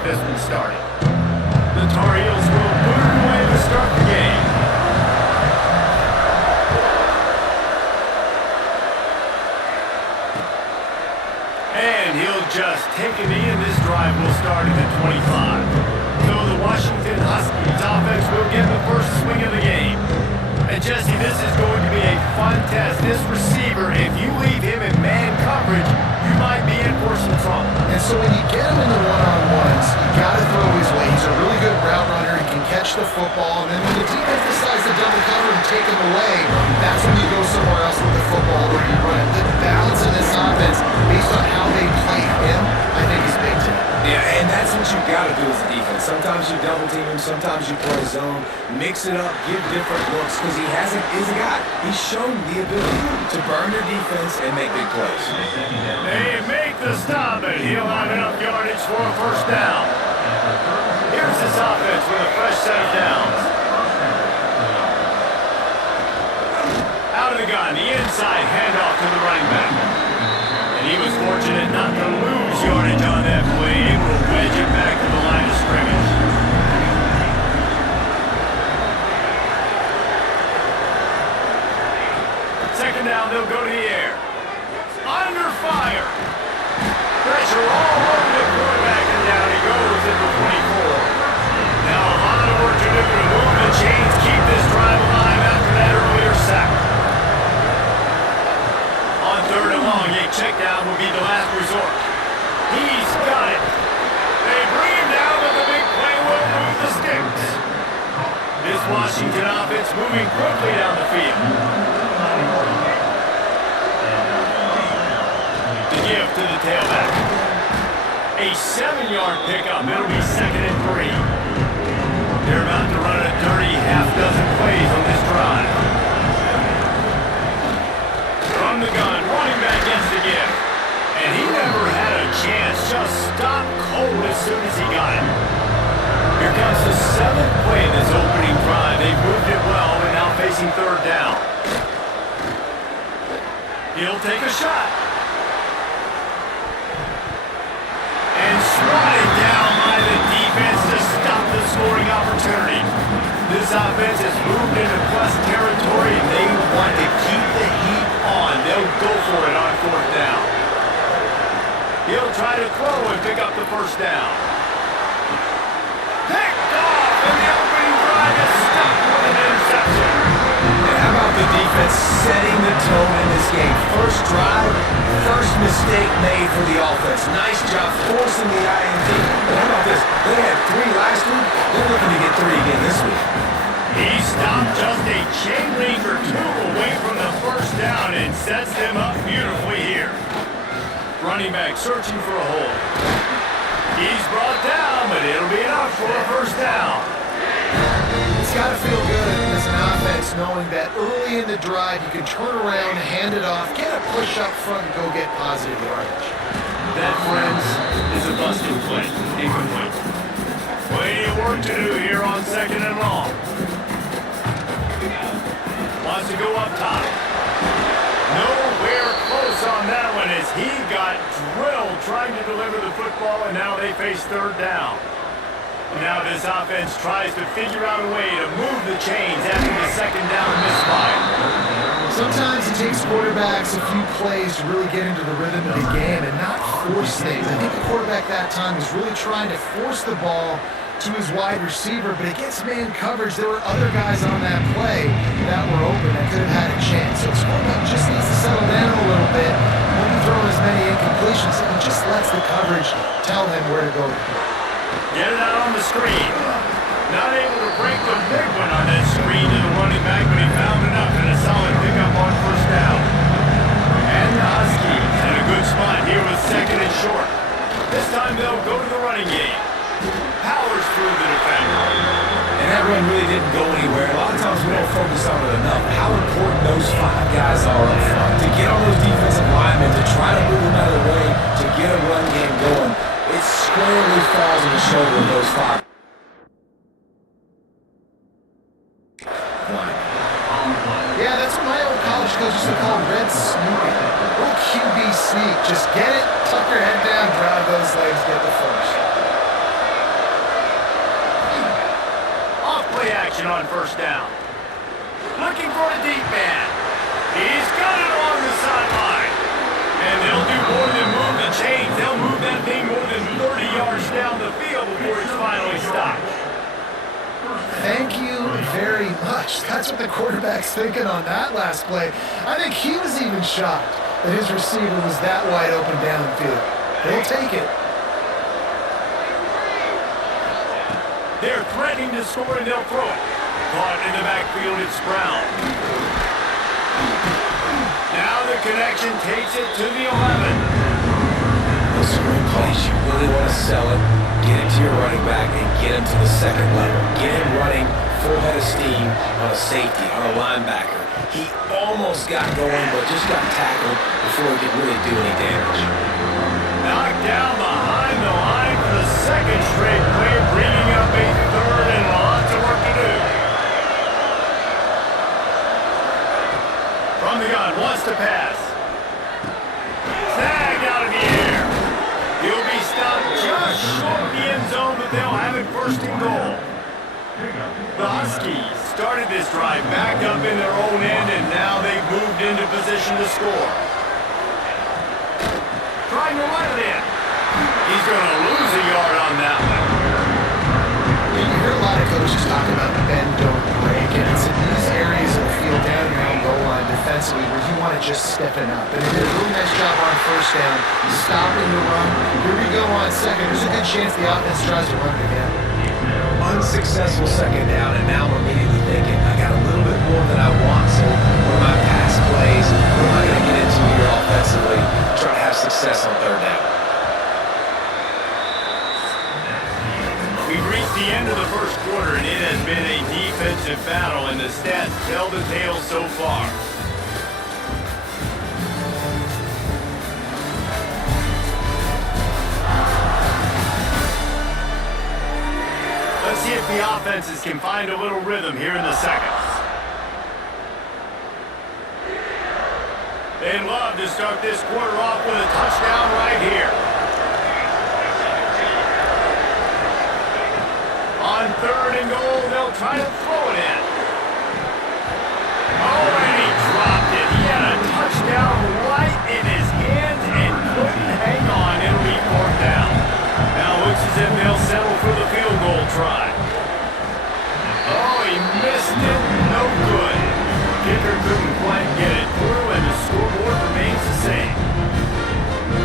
get this one started. The Tar Heels will put it away to start the game. And he'll just take a knee, and this drive will start at the 25. So the Washington Huskies offense will get the first swing of the game. And Jesse, this is going to be a fun test. This receiver, if you leave him in man coverage, you might be in for some trouble. And so when you get him in the one-on-ones, you got to throw his way. He's a really good route runner. He can catch the football. And then when the defense decides to double cover and take him away, that's when you go somewhere else with the football or you run it. The balance in this offense, based on how they play him, I think is big today. Yeah, and that's what you've got to do as a defense. Sometimes you double team him, sometimes you play zone, mix it up, give different looks, because he's a guy. He's shown the ability to burn your defense and make big plays. They make the stop, and he'll have enough yardage for a first down. Here's this offense with a fresh set of downs. Out of the gun, the inside handoff to the running back. And he was fortunate not to lose yardage on that play. It will wedge it back to the line of scrimmage. Second down, they'll go to the air. Under fire. Pressure all over the quarterback, and down he goes at the 24. Now a lot of work to do to move the chains, keep this drive alive after that earlier sack. On third and long, a check down will be the last resort. He's got it. They bring him down, but the big play will move the sticks. This Washington offense moving quickly down the field. The give to the tailback. A 7-yard pickup. It'll be 2nd and 3. They're about to run a dirty half-dozen plays on this drive. From the gun, running back gets the give. And he never had a chance. Just stopped cold as soon as he got it. Here comes the 7th play of this opening drive. They've moved it well, but now facing third down. He'll take a shot. And swatted down by the defense to stop the scoring opportunity. This offense has moved into plus territory. They want to keep the heat on. They'll go for it on fourth down. He'll try to throw and pick up the first down. Picked off, and the opening drive is stopped with an interception. And how about the defense setting the tone in this game? First drive, first mistake made for the offense. Nice job forcing the INT. And how about this? They had 3 last week. They're looking to get 3 again this week. He stopped just a chain link or 2 away from the first down and sets them up beautifully here. Running back searching for a hole. He's brought down, but it'll be enough for a first down. It's got to feel good as an offense knowing that early in the drive you can turn around, hand it off, get a push up front, and go get positive yardage. That, friends, is a busted play. Incomplete. Plenty of work to do here on 2nd and long. Wants to go up top. Nowhere close on that one as he got drilled trying to deliver the football, and now they face third down. Now this offense tries to figure out a way to move the chains after the second down misfire. Sometimes it takes quarterbacks a few plays to really get into the rhythm of the game and not force things. I think the quarterback that time was really trying to force the ball to his wide receiver, but against man coverage, there were other guys on that play that were open that could have had a chance. So his quarterback just needs to settle down a little bit. Won't be throwing as many incompletions, and just lets the coverage tell him where to go. Get it out on the screen. Not able to break the big one on that screen to the running back, but he found enough and a solid pickup on first down. And the Huskies in a good spot here with 2nd and short. This time they'll go to the running game. Powers through the defender. And that run really didn't go anywhere. A lot of times we don't focus on it enough. How important those 5 guys are up front. To get on those defensive linemen, to try to move them out of the way, to get a run game going. It squarely falls on the shoulder of those 5. Yeah, that's what my old college coach used to call red snooping. Little QB sneak. Just get it, tuck your head down, drive those legs, get the first. on first down. Looking for a deep man. He's got it along the sideline. And they'll do more than move the chains. They'll move that thing more than 30 yards down the field before it's finally stopped. Thank you very much. That's what the quarterback's thinking on that last play. I think he was even shocked that his receiver was that wide open downfield. They'll take it. They're threatening to score and they'll throw it. Caught in the backfield, it's Brown. Now the connection takes it to the 11. Those screen plays, you really want to sell it. Get it to your running back and get him to the second level. Get him running full head of steam on a safety, on a linebacker. He almost got going, but just got tackled before he could really do any damage. Knocked down behind the line for the second straight play, bringing up a third and lots of work to do. From the gun, wants to pass. Snagged out of the air. He'll be stopped just short of the end zone, but they'll have it first and goal. The Huskies started this drive back up in their own end, and now they've moved into position to score. Trying to run it in. He's going to lose a yard on that one. You hear a lot of coaches talk about bend, don't break, and it's in these areas of the field down your own goal line defensively where you want to just stiffen up. And they did a really nice job on first down, stopping the run. Here we go on second. There's a good chance the offense tries to run it again. Unsuccessful second down, and now I'm immediately thinking, I got a little bit more than I want, so what are my pass plays? What am I going to get into here offensively? Try to have success on third down. We've reached the end of the first quarter, and it has been a defensive battle, and the stats tell the tale so far. Let's see if the offenses can find a little rhythm here in the second. They'd love to start this quarter off with a touchdown right here. On third and goal, they'll try to throw it in. Oh, and he dropped it. He had a touchdown right in his hands and couldn't hang on. It'll be fourth down. Now looks as if they'll settle for the field goal try. Oh, he missed it. No good. Kicker couldn't quite get it through, and the scoreboard remains the same.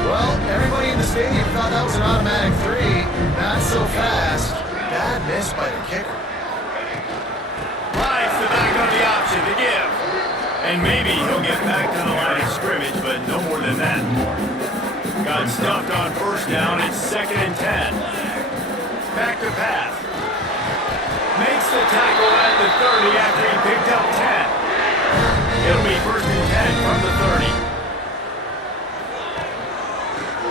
Well, everybody in the stadium thought that was an automatic 3. Not so fast. Bad miss by the kicker. Rides the back on the option to give. And maybe he'll get back to the line of scrimmage, but no more than that. Got stuffed on first down. It's 2nd and 10. Back to pass. Makes the tackle at the 30 after he picked up 10. It'll be 1st and 10 from the 30.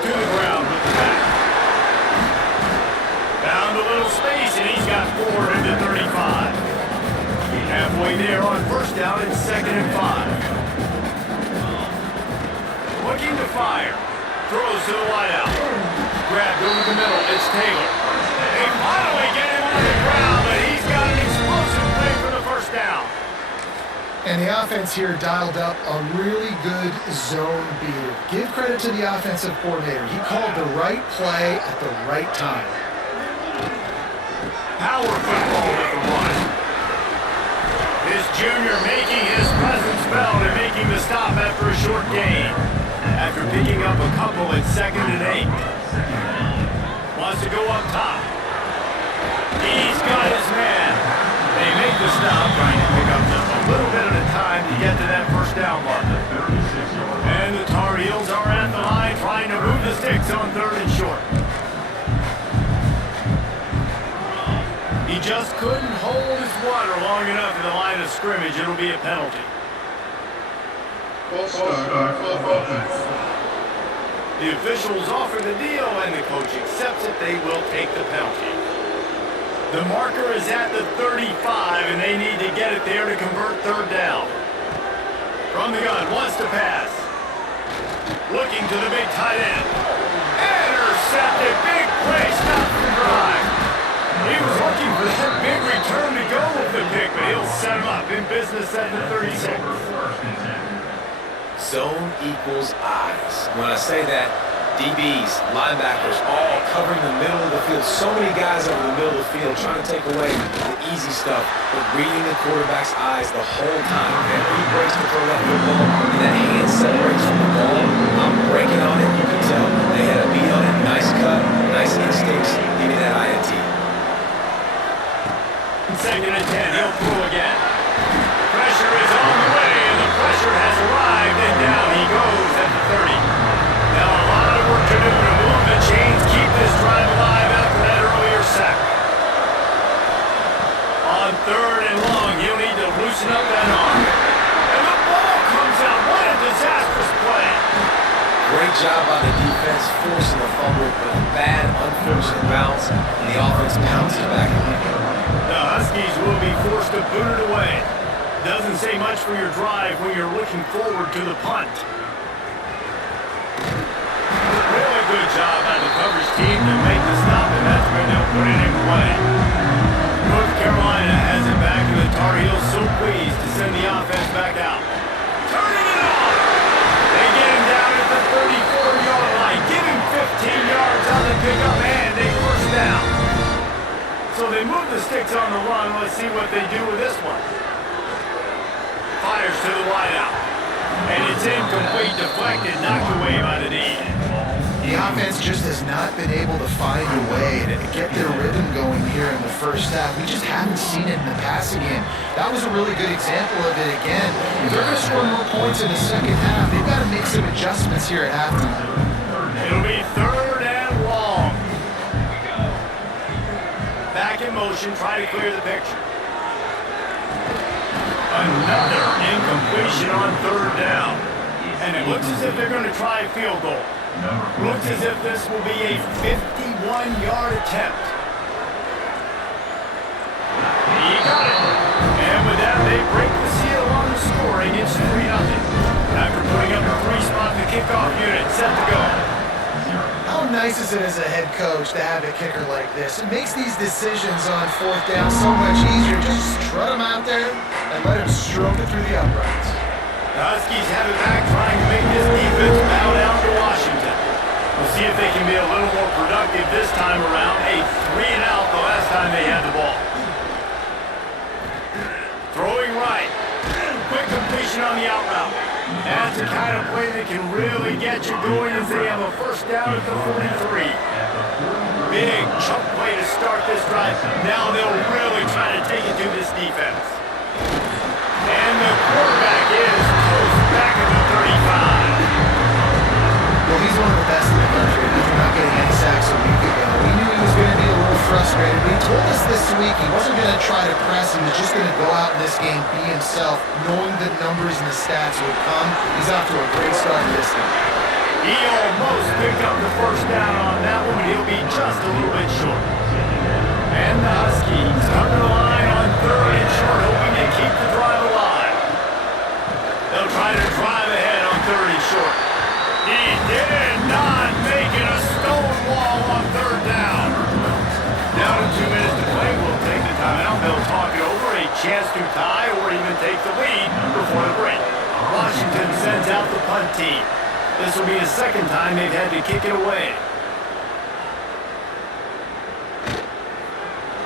To the ground with the back. Found a little space, and he's got 4 into 35. Halfway there on first down, it's 2nd and 5. Looking to fire. Throws to the wideout. Grabbed over the middle. It's Taylor. They finally get him on the ground, but he's got an explosive play for the first down. And the offense here dialed up a really good zone beater. Give credit to the offensive coordinator. He called the right play at the right time. Power football with the one. This junior making his presence felt and making the stop after a short gain. After picking up a couple at 2nd and 8. Wants to go up top. He's got his man. They make the stop, trying to pick up just a little bit at a time to get to that first down marker. And the Tar Heels are at the line trying to move the sticks on 3rd and short. He just couldn't hold his water long enough in the line of scrimmage. It'll be a penalty. False start for offense. The officials offer the deal, and the coach accepts it. They will take the penalty. The marker is at the 35, and they need to get it there to convert 3rd down. From the gun, wants to pass. Looking to the big tight end. Intercepted, big play, stops the drive. He was looking for that big return to go with the pick, but Zone equals eyes. When I say that, DBs, linebackers, all covering the middle of the field. So many guys over the middle of the field trying to take away the easy stuff, but reading the quarterback's eyes the whole time. Whenever he breaks to throw that football, and that hand separates from the ball, I'm breaking on it. You can tell they had a beat on it. Nice cut, nice instincts. Give me that INT. 2nd and 10, he'll throw again. Pressure is on the way, and the pressure has arrived, and down he goes at the 30. Now a lot of work to do to move the chains, keep this drive alive after that earlier sack. On 3rd and long, he'll need to loosen up that arm. And the ball comes out. What a disastrous play. Great job by the defense forcing the fumble, but a bad, unfortunate bounce, and the offense pounces back again. The Huskies will be forced to boot it away. Doesn't say much for your drive when you're looking forward to the punt. Really good job by the coverage team to make the stop, and that's when they'll put it in play. North Carolina has it back, and the Tar Heels so pleased to send the offense back out. Turning it on! They get him down at the 34-yard line. Give him 15 yards on the pickup and a first down. So they move the sticks on the run. Let's see what they do with this one. Fires to the wideout. And it's incomplete, deflected, knocked away by the D. The offense just has not been able to find a way to get their rhythm going here in the first half. We just haven't seen it in the passing game. That was a really good example of it again. If they're going to score more points in the second half, they've got to make some adjustments here at halftime. It'll be 3rd and long. Back in motion, try to clear the picture. Another incompletion on 3rd down. And it looks as if they're going to try a field goal. Looks as if this will be a 51-yard attempt. He got it. And with that, they break the seal on the scoring. It's 3-0. After putting up a 3-spot, the kickoff unit set to go. How nice is it as a head coach to have a kicker like this? It makes these decisions on 4th down so much easier. Just strut him out there and let him stroke it through the uprights. The Huskies have it back, trying to make this defense bow down to Washington. We'll see if they can be a little more productive this time around. A 3-and-out the last time they had the ball. Throwing right. Quick completion on the out route. That's the kind of play that can really get you going as they have a first down at the 43. Big chunk play to start this drive. Now they'll really try to take it to this defense. And the quarterback is close back at the 35. Well, he's one of the best in the country, and after not getting any sacks a week ago, we knew he was going to be a little frustrated. But he told us this week he wasn't going to try to press. He was just going to go out in this game, be himself, knowing the numbers and the stats would come. He's off to a great start this game. He almost picked up the first down on that one, but he'll be just a little bit short. And the Huskies come to the line on 3rd and short, hoping to keep the drive alive. They'll try to drive ahead on 3rd and short. He did not make it, a stone wall on 3rd down. Down to 2 minutes to play. We'll take the timeout. They'll talk it over, a chance to tie or even take the lead before the break. Washington sends out the punt team. This will be the second time they've had to kick it away.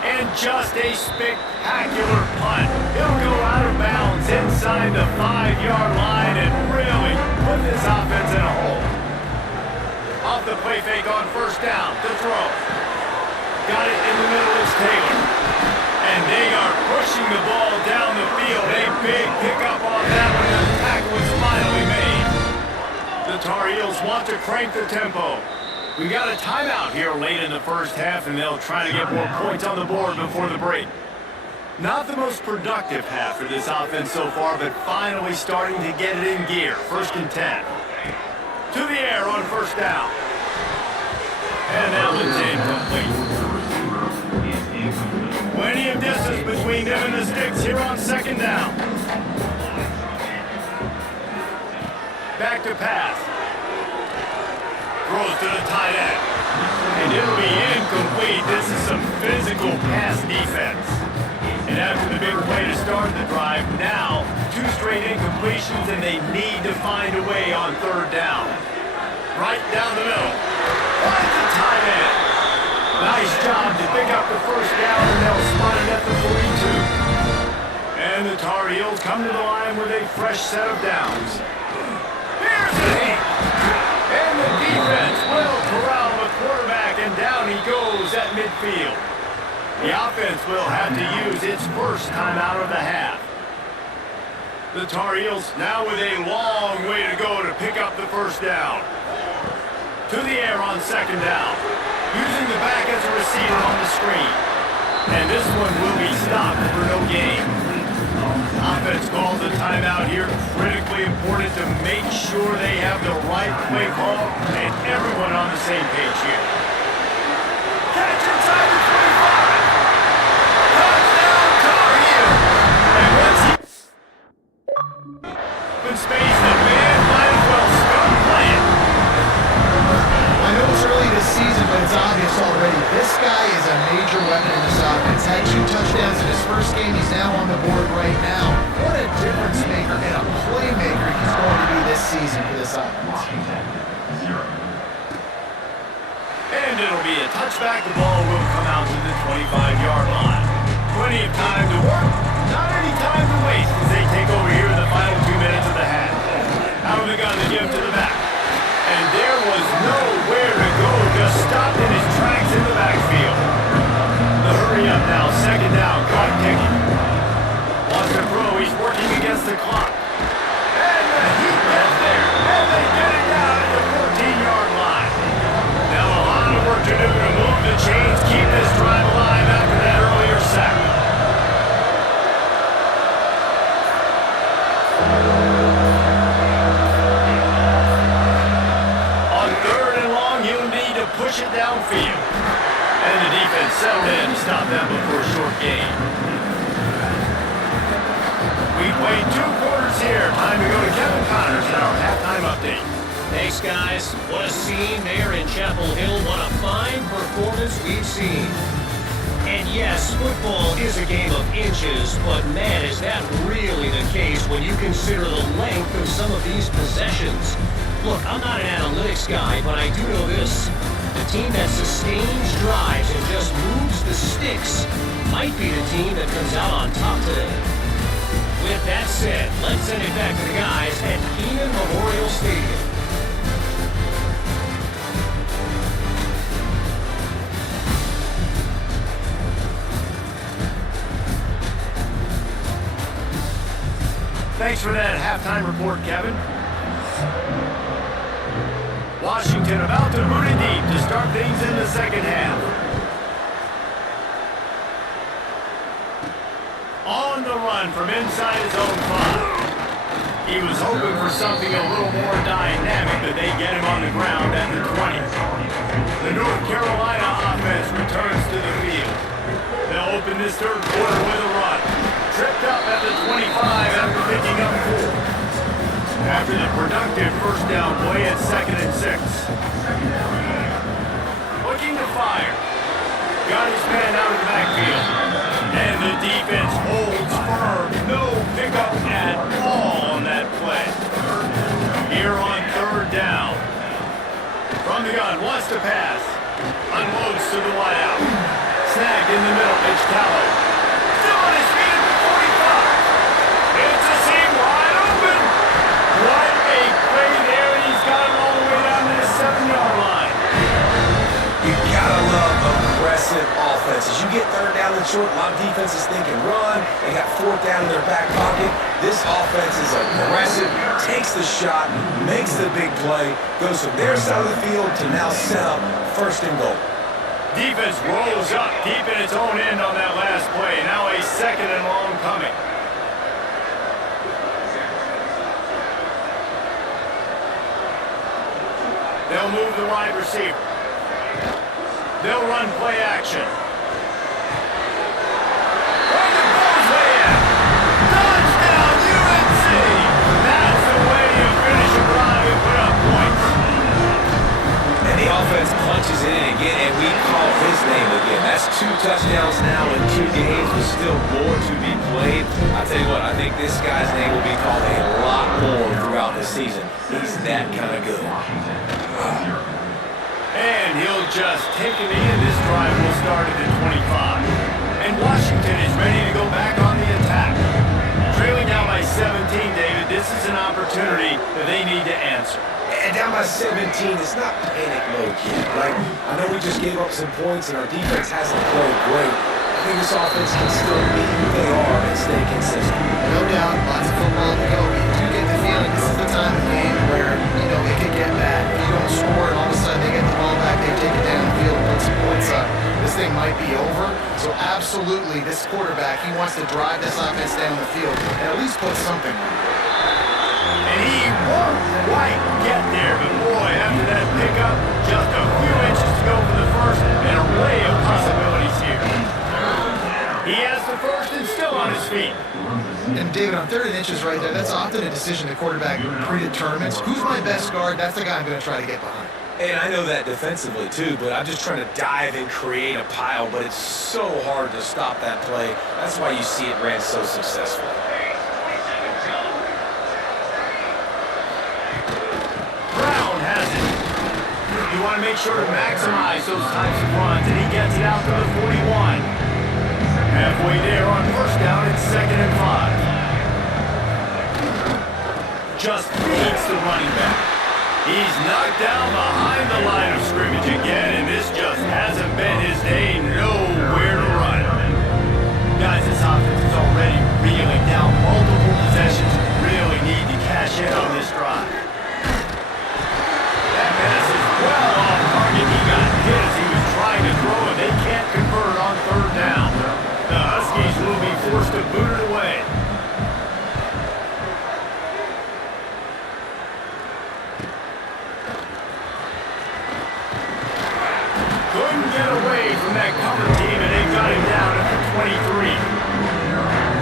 And just a spectacular punt. He'll go out of bounds inside the 5-yard line and really put this offense in a hole. Off the play fake on first down to throw. Got it in the middle, it's Taylor. And they are pushing the ball down the field. A big pickup on that one, and the tackle is finally made. The Tar Heels want to crank the tempo. We got a timeout here late in the first half, and they'll try to get more points on the board before the break. Not the most productive half for this offense so far, but finally starting to get it in gear. 1st and 10. To the air on first down. And that one's incomplete. Plenty of distance between them and the sticks here on 2nd down. Back to pass. Throws to the tight end. And it'll be incomplete. This is some physical pass defense. And after the big play to start the drive, now 2 straight incompletions and they need to find a way on third down. Right down the middle. Finds the tight end. Nice job to pick up the first down, and they'll spot it at the 42. And the Tar Heels come to the line with a fresh set of downs. Here's the hit. And the defense will corral the quarterback, and down he goes at midfield. The offense will have to use its first timeout of the half. The Tar Heels now with a long way to go to pick up the first down. To the air on second down. Using the back as a receiver on the screen. And this one will be stopped for no gain. Offense calls a timeout here. Critically important to make sure they have the right play call and everyone on the same page here. Catch inside the 25. Touchdown Tar Heels. And once he in space, the man might as well start playing. I know it's early this season, but it's obvious already. This guy is a major weapon in this offense. Had 2 touchdowns in his first game. He's now on the board right now. What a difference maker and a playmaker he's going to be this season for this offense. And it'll be a touchback. The ball will come out to the 25-yard line. Plenty of time to work. Not any time to waste as they take over here in the final 2 minutes of the half. Out of the gun to give to the back. And there was nowhere to go, just stopped in his tracks in the backfield. The hurry up now, second down, clock ticking. Wants to throw, he's working against the clock. And he gets there, and they get it down at the 14-yard line. Now a lot of work to do to move the chains, keep this drive alive after that earlier sack. Push it downfield. And the defense settled in to stop them before a short gain. We played 2 quarters here. Time to go to Kevin Connors in our halftime update. Thanks, guys. What a scene there in Chapel Hill. What a fine performance we've seen. And yes, football is a game of inches, but man, is that really the case when you consider the length of some of these possessions. Look, I'm not an analytics guy, but I do know this. The team that sustains drives and just moves the sticks might be the team that comes out on top today. With that said, let's send it back to the guys at Kenan Memorial Stadium. Thanks for that halftime report, Kevin. Washington about to boot it deep to start things in the second half. On the run from inside his own 5. He was hoping for something a little more dynamic, but they get him on the ground at the 20. The North Carolina offense returns to the field. They'll open this third quarter with a run. Tripped up at the 25 after picking up 4. After the productive first down play at 2nd and 6. Looking to fire. Got his man out of the backfield. And the defense holds firm. No pickup at all on that play. Here on third down. From the gun, wants to pass. Unloads to the wideout. Snagged in the middle, pitch Tallow. Still on his feet at the 45. It's a seam wide open. What a play there. He's got him all the way down to the 7-yard line. You gotta love aggressive offense. As you get third down and short, a lot of defenses thinking run. They got 4th down in their back pocket. This offense is aggressive, takes the shot, makes the big play, goes from their side of the field to now set up 1st and goal. Defense rolls up deep in its own end on that last play. Now a 2nd and long coming. They'll move the wide receiver. They'll run play action. Right the ball's way out. Touchdown, UNC! That's the way you finish a drive and put up points. And the offense punches it in again, and we call his name again. That's 2 touchdowns now in 2 games, with still more to be played. I tell you what, I think this guy's name will be called a lot more throughout the season. He's that kind of good. And he'll just take it in. This drive will start at the 25. And Washington is ready to go back on the attack. Trailing down by 17, David, this is an opportunity that they need to answer. And down by 17, it's not panic mode yet. Like, I know we just gave up some points and our defense hasn't played great. I think this offense can still be who they are and stay consistent. No doubt, lots of football to go. But you do get the feeling this is the time of game where, it could get bad. If you don't score and all of a sudden they get the ball back, they take it down the field and put some points up, this thing might be over. So absolutely, this quarterback, he wants to drive this offense down the field and at least put something on it. And he won't quite get there, but boy, after that pickup, just a few inches to go for the first, and an array of possibilities here. He has the first and still on his feet. And David, on 3rd and inches right there, that's often a decision the quarterback predetermines. Who's my best guard? That's the guy I'm going to try to get behind. And I know that defensively too, but I'm just trying to dive and create a pile, but it's so hard to stop that play. That's why you see it ran so successfully. Brown has it. You want to make sure to maximize those types of runs, and he gets it out to the 41. Halfway there on first down, it's 2nd and 5. Just feeds the running back. He's knocked down behind the line of scrimmage again, and this just hasn't been his day. Nowhere to run. Guys, this offense is already reeling down multiple possessions. Really need to cash in on this drive. That pass is well off target. He got hit as he was trying to throw, and they can't convert on 3rd down. The Huskies will be forced to boot it away. Couldn't get away from that cover team, and they got him down at the 23.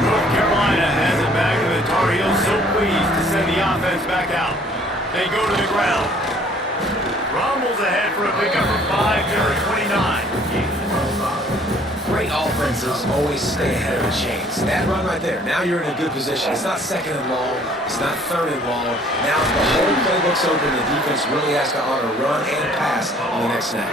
North Carolina has it back, and the Tar Heels so pleased to send the offense back out. They go to the ground. Rumbles ahead for a pickup of 5 here at 29. Great offenses always stay ahead of the chains. That run right there, now you're in a good position. It's not 2nd and long, it's not 3rd and long. Now the whole playbook's open, the defense really has to honor run and pass on the next snap.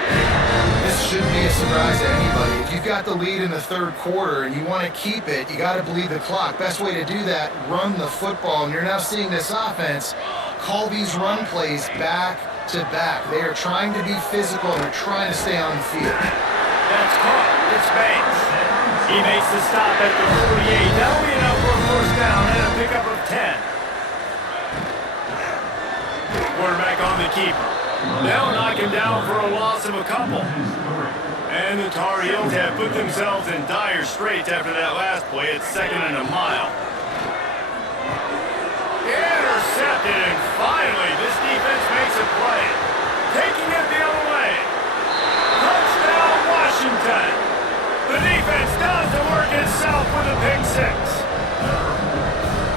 This shouldn't be a surprise to anybody. If you've got the lead in the 3rd quarter and you want to keep it, you got to bleed the clock. Best way to do that, run the football. And you're now seeing this offense call these run plays back to back. They are trying to be physical and they're trying to stay on the field. That's caught. It's Banks. He makes the stop at the 48. That'll be enough for a first down and a pickup of 10. Quarterback on the keeper. They'll knock him down for a loss of a couple. And the Tar Heels have put themselves in dire straits after that last play. It's 2nd and a mile. Intercepted, and finally this defense makes a play. Taking it the other way. Touchdown, Washington. The defense does the work itself with a pick 6.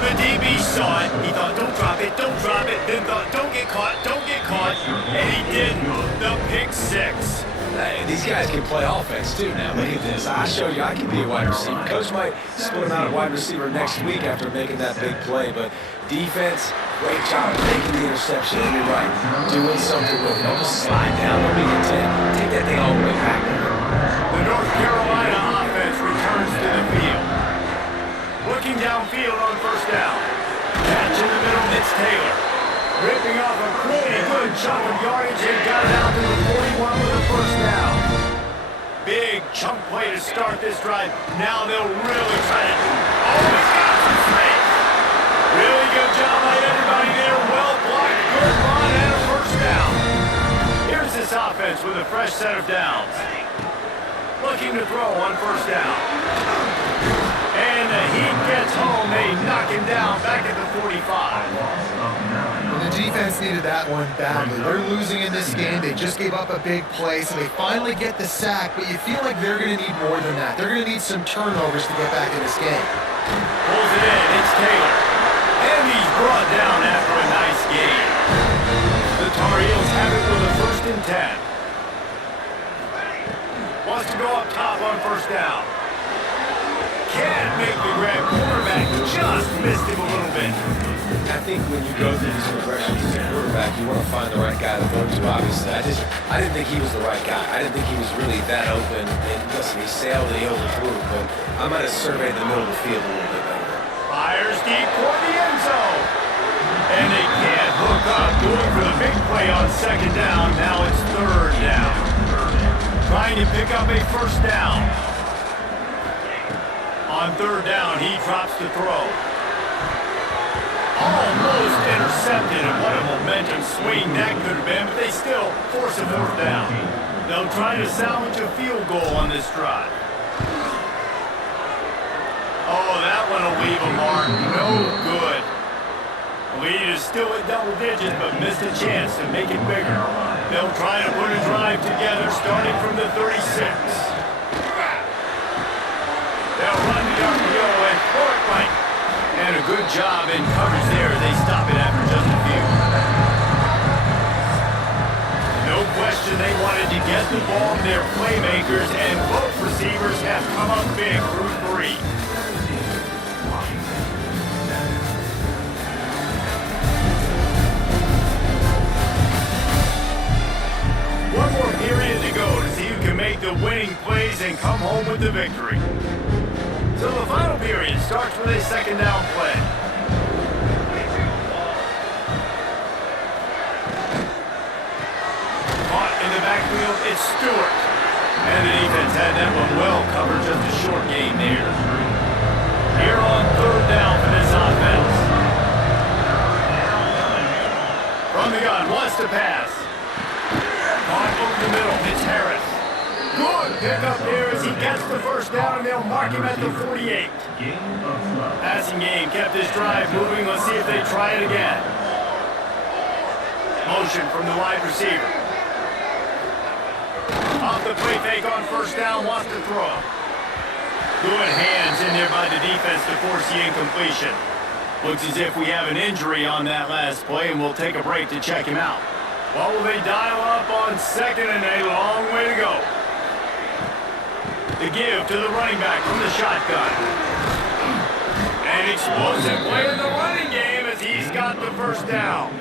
The DB saw it. He thought, don't drop it, don't drop it. Then thought, don't get caught, don't get caught. And he didn't. The pick 6. Hey, these guys can play offense too now. Look at this. I showed you I can be a wide receiver. Coach might split him out at wide receiver next week after making that big play. But defense, great job making the interception. And you're right, doing something with it. Don't just slide down, don't be content. Take that thing all the way back. The North Carolina offense returns to the field. Looking downfield on first down. Catch in the middle, it's Taylor. Ripping off a pretty good chunk of yardage and got it out to the 41 with a first down. Big chunk play to start this drive. Now they'll really try to... Oh, he's got some space. Really good job by everybody there. Well blocked, good run, and a first down. Here's this offense with a fresh set of downs. Looking to throw on first down. And the Heat gets home. They knock him down back at the 45. And the defense needed that one badly. They're losing in this game. They just gave up a big play, so they finally get the sack, but you feel like they're going to need more than that. They're going to need some turnovers to get back in this game. Pulls it in. It's Taylor. And he's brought down after a nice gain. The Tar Heels have it with a 1st and 10. wants to go up top on first down. Can't make the grab. Quarterback just missed him a little bit. I think when you go through these progressions as a quarterback, you want to find the right guy to throw to, obviously. I didn't think he was the right guy. I didn't think he was really that open. And listen, he sailed and he overthrew, but I might have surveyed the middle of the field a little bit better. Fires deep toward the end zone. And they can't hook up. Going for the big play on second down. Now it's third down. Trying to pick up a first down. On third down, he drops to throw. Almost intercepted, and what a momentum swing that could have been, but they still force a fourth down. They'll try to salvage a field goal on this drive. Oh, that one will leave a mark. No good. The lead is still at double digits, but missed a chance to make it bigger. They'll try to put a drive together starting from the 36. They'll run the RPO and throw it right. And a good job in coverage there. They stop it after just a few. No question they wanted to get the ball to their playmakers, and both receivers have come up big through three. One more period to go to see who can make the winning plays and come home with the victory. So the final period starts with a second down play. Caught in the backfield, it's Stewart. And the defense had that one well covered, just a short gain there. Here on third down for this offense. From the gun, wants to pass. Caught over the middle, it's Harris. Good pickup there as he gets the first down, and they'll mark him at the 48. Passing game kept his drive moving. Let's see if they try it again. Motion from the wide receiver. Off the play fake on first down, wants to throw. Good hands in there by the defense to force the incompletion. Looks as if we have an injury on that last play, and we'll take a break to check him out. What will they dial up on second, and a long way to go? The give to the running back from the shotgun. An explosive play in the running game as he's got the first down.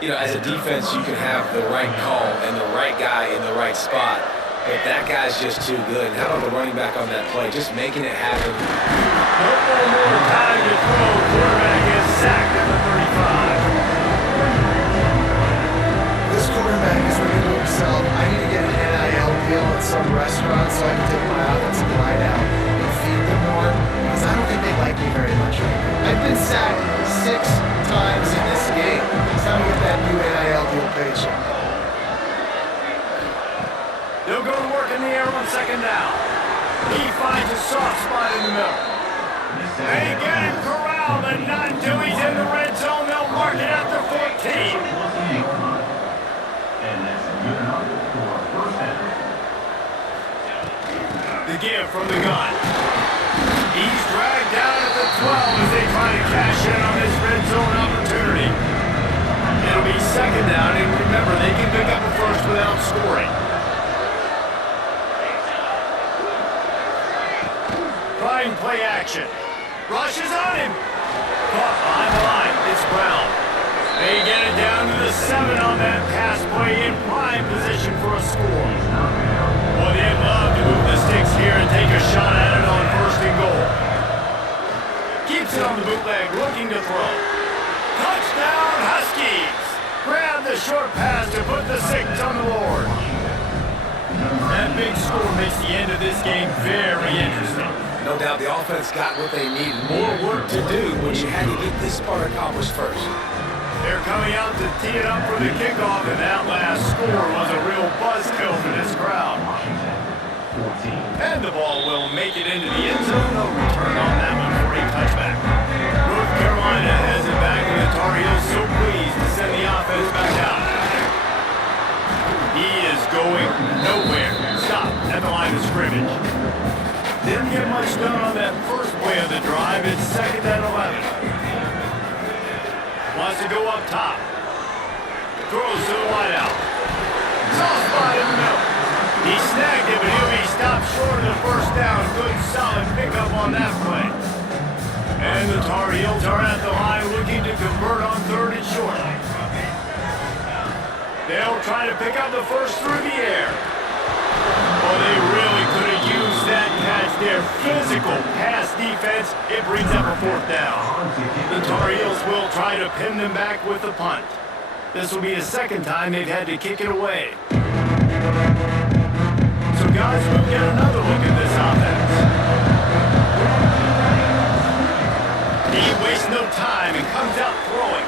You know, as a defense, you can have the right call and the right guy in the right spot, but that guy's just too good. And how about the running back on that play, just making it happen? No more time to throw. Quarterback is sacked at the 35. This quarterback is looking to himself, I need to get an NIL deal at some restaurant so I can take my offensive line out and feed them more, because I don't think they like me very much. I've been sacked 6 times in this game. It's time to get that new NIL deal paycheck. They'll go to work in the air on second down. He finds a soft spot in the middle. They get him corralled, and not until he's in the red zone, they'll mark it at the 14. The give from the gun. He's dragged down at the 12 as they try to cash in on this red zone opportunity. It'll be second down, and remember, they can pick up a first without scoring. Trying play action. Rushes on him. Caught behind the line. It's Brown. They get it down to the 7 on that pass play, in prime position for a score. Well, they'd love to move the sticks here and take a shot at it on first and goal. Keeps it on the bootleg, looking to throw. Touchdown, Huskies! Grab the short pass to put the 6 on the board. That big score makes the end of this game very interesting. No doubt the offense got what they need. More work to do, but you had to get this part accomplished first. They're coming out to tee it up for the kickoff, and that last score was a real buzzkill for this crowd. And the ball will make it into the end zone. No return on that one for a touchback. North Carolina has it back, and the Tar Heels so pleased to send the offense back out. He is going nowhere. Stop at the line of scrimmage. Didn't get much done on that first play of the drive. It's second and 11. Wants to go up top. Throws to the wideout. Soft spot in the middle. He snagged it, but he'll be stopped short of the first down. Good, solid pickup on that play. And the Tar Heels are at the line looking to convert on 3rd and short. They'll try to pick up the first through the air. Well, they really could have used that catch there. Physical pass defense. It brings up a 4th down. The Tar Heels will try to pin them back with the punt. This will be the 2nd time they've had to kick it away. So guys, we'll get another look at this offense. He wastes no time and comes out throwing.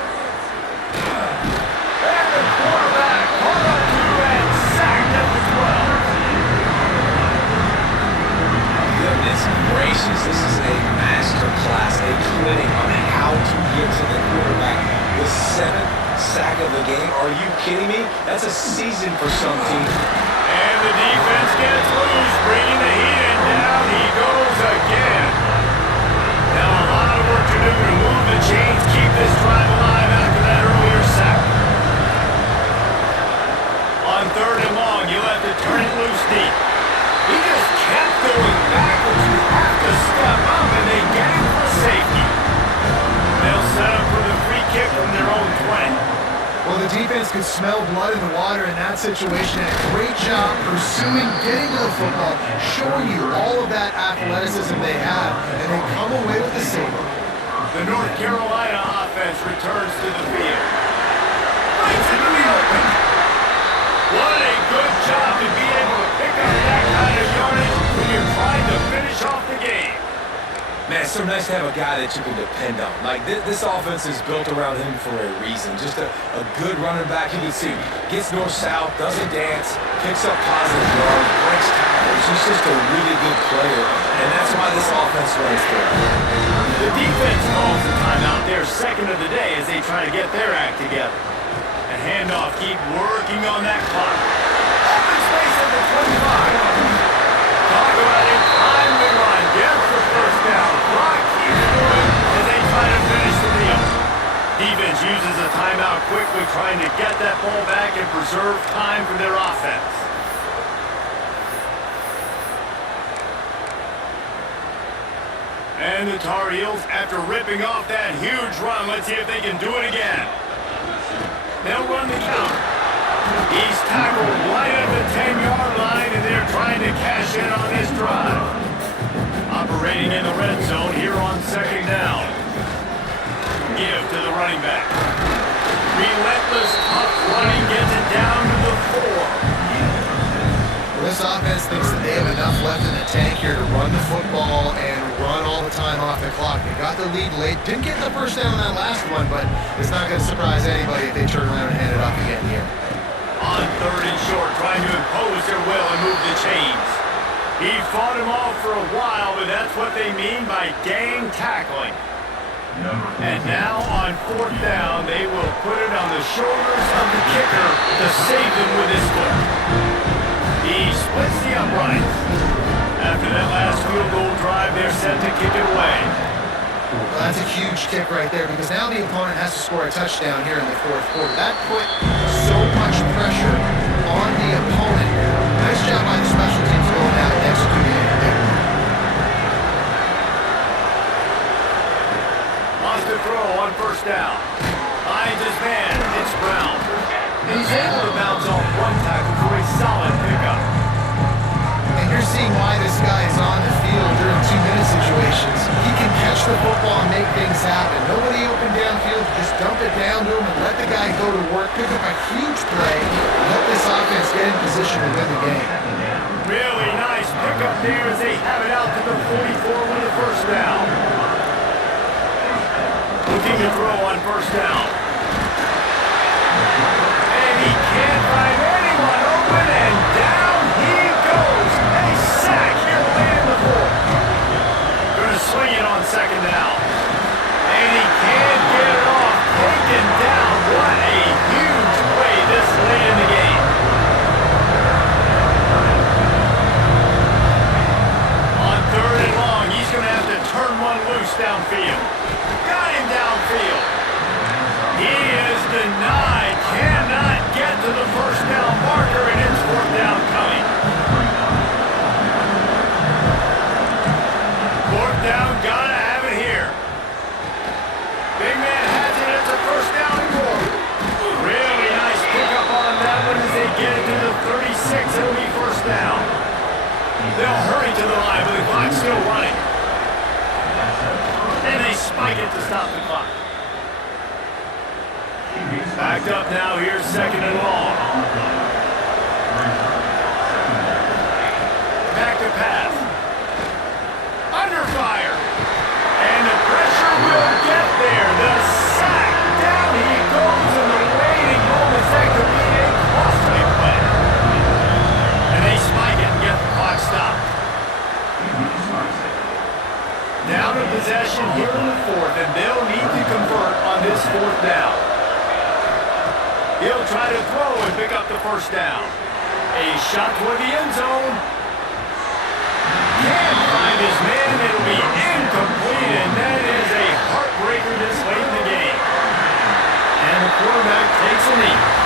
And the quarterback caught up to and sacked at the 12. Goodness gracious, this is a master class, a clinic on how to get to the quarterback. The 7th sack of the game. Are you kidding me? That's a season for some teams. And the defense gets loose, bringing the heat in. Down he goes again. Now a lot of work to do to move the chains, keep this drive alive after that earlier sack. On 3rd and long, you'll have to turn it loose deep. He just kept going backwards. You have to step up, and they get him for safety. They'll set up for the free kick from their own 20. Well, the defense could smell blood in the water in that situation. And a great job pursuing, getting to the football, showing you all of that athleticism they have, and they come away with the save. The North Carolina offense returns to the field. Right into the open. What a good job to be able to pick up that kind of yardage when you're trying to finish off the game. Man, it's so nice to have a guy that you can depend on. Like, this offense is built around him for a reason. Just a good running back. You can see, gets north-south, doesn't dance, picks up positive yards, breaks tackles. He's just a really good player, and that's why this offense runs through. The defense calls the timeout there, 2nd of the day, as they try to get their act together. The handoff, keep working on that clock. Open space at the 25. Talk about a timely run. Gets the first down. Clock keeps moving as they try to finish the deal. Defense uses a timeout quickly, trying to get that ball back and preserve time for their offense. And the Tar Heels, after ripping off that huge run, let's see if they can do it again. They'll run the counter. He's tackled right at the 10-yard line, and they're trying to cash in on this drive. Operating in the red zone here on 2nd down. Give to the running back. Relentless, tough running gets it down to the 4. Well, this offense thinks that they have enough left in the tank here to run the football and run all the time off the clock. They got the lead late. Didn't get the first down on that last one, but it's not going to surprise anybody if they turn around and hand it off again here. On 3rd and short, trying to impose their will and move the chains. He fought him off for a while, but that's what they mean by gang tackling. And now on 4th down, they will put it on the shoulders of the kicker to save them with his foot. He splits the uprights. After that last field goal drive, they're set to kick it away. Well, that's a huge kick right there, because now the opponent has to score a touchdown here in the 4th quarter. That put so much pressure on the opponent. Nice job by the special teams going out and executing it there. Lost the throw on 1st down. Finds his man. It's Brown. And he's able to bounce off one tackle for a solid pickup. And you're seeing why this guy is on the field during 2-minute situations. He can catch the football and make things happen. Nobody open downfield, just dump it down to him and let the guy go to work, pick up a huge play, and help this offense get in position to win the game. Really nice pickup there as they have it out to the 44 with the 1st down. Looking to throw on 1st down. And he can't find anyone open, and down he goes. A sack here late in the 4th. Going to swing it on 2nd down. And he can't get it off. Taken down. What a huge play this late in the game. On 3rd and long, he's going to have to turn one loose downfield. Got him downfield. spike it to stop the clock. Backed up now, here's second and long. Back to pass. Under fire. And the pressure will get there. The sack. Down he goes in the waiting moments. That could be a costly play. And they spike it and get the clock stopped. Down to possession here in the fourth, and they'll need to convert on this fourth down. He'll try to throw and pick up the first down. A shot toward the end zone. Can't find his man. It'll be incomplete, and that is a heartbreaker this late in the game. And the quarterback takes a knee.